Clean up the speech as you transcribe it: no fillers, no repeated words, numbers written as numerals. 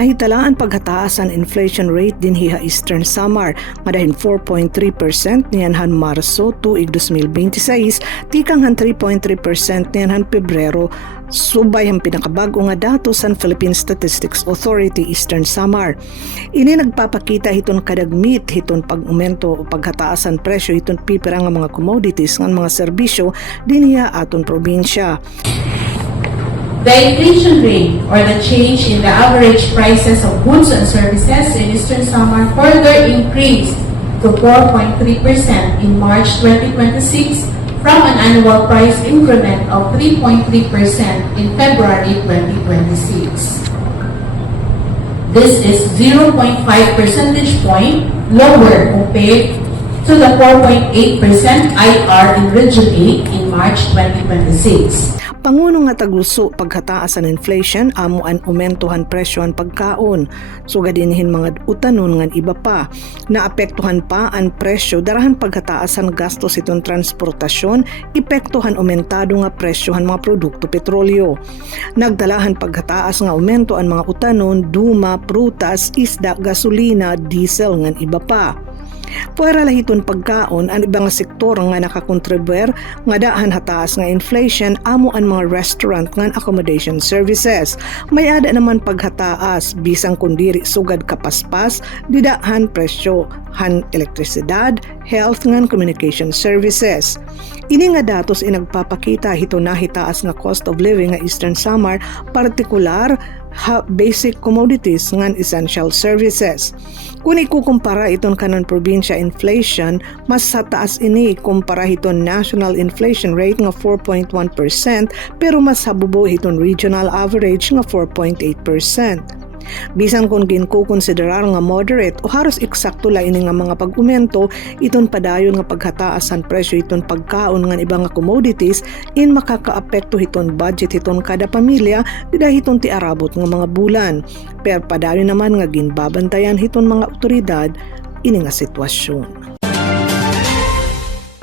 Nahitalaan paghataas ang inflation rate din hiha Eastern Samar, madahin 4.3% niyanhan Marso tuig 2026, tikang han 3.3% niyanhan Pebrero, subay ang pinakabago nga datos sa Philippine Statistics Authority Eastern Samar. Ini nagpapakita hiton kadagmit hiton pag-umento o paghataasan presyo hiton pipira nga mga commodities ng mga serbisyo din hiha aton probinsya. The inflation rate, or the change in the average prices of goods and services in Eastern Samar, further increased to 4.3% in March 2026 from an annual price increment of 3.3% in February 2026. This is 0.5 percentage point lower compared to the 4.8% IR in Region 8 in March 2026. Panguno nga tagluso paghataas ang inflation amo an umentuhan presyo ang pagkaon. Sugad dinhin mga utanon ngan iba pa. Naapektuhan pa ang presyo darahan paghataas ang gastos itong transportasyon, epektuhan umentado nga presyo ang mga produkto petrolyo. Nagdalahan paghataas nga aumento ang mga utanon, duma, prutas, isda, gasolina, diesel ngan iba pa. Puwera lahiton pagkaon ang ibang sektor nga nakakontribuer nga daan hataas nga inflation amo ang mga restaurant nga accommodation services. May ada naman paghataas bisang kundiri sugad kapaspas didahan presyo han elektrisidad, health nga communication services. Ini nga datos inagpapakita hito na hitaas nga cost of living nga Eastern Samar, partikular basic commodities ngan essential services. Kung ikukumpara iton kanon probinsya inflation, mas sa taas ini kumpara hiton national inflation rate nga 4.1% pero mas habubo hiton regional average nga 4.8%. Bisan kung ginkukonsiderar nga moderate o haros eksakto la ini nga mga pag-umento, iton padayon nga paghataas ang presyo iton pagkaon nga ibang nga commodities in makakaapekto hiton budget hiton kada pamilya dida hiton ti arabot nga mga bulan. Per padayon naman nga ginbabantayan hiton mga otoridad ini nga sitwasyon.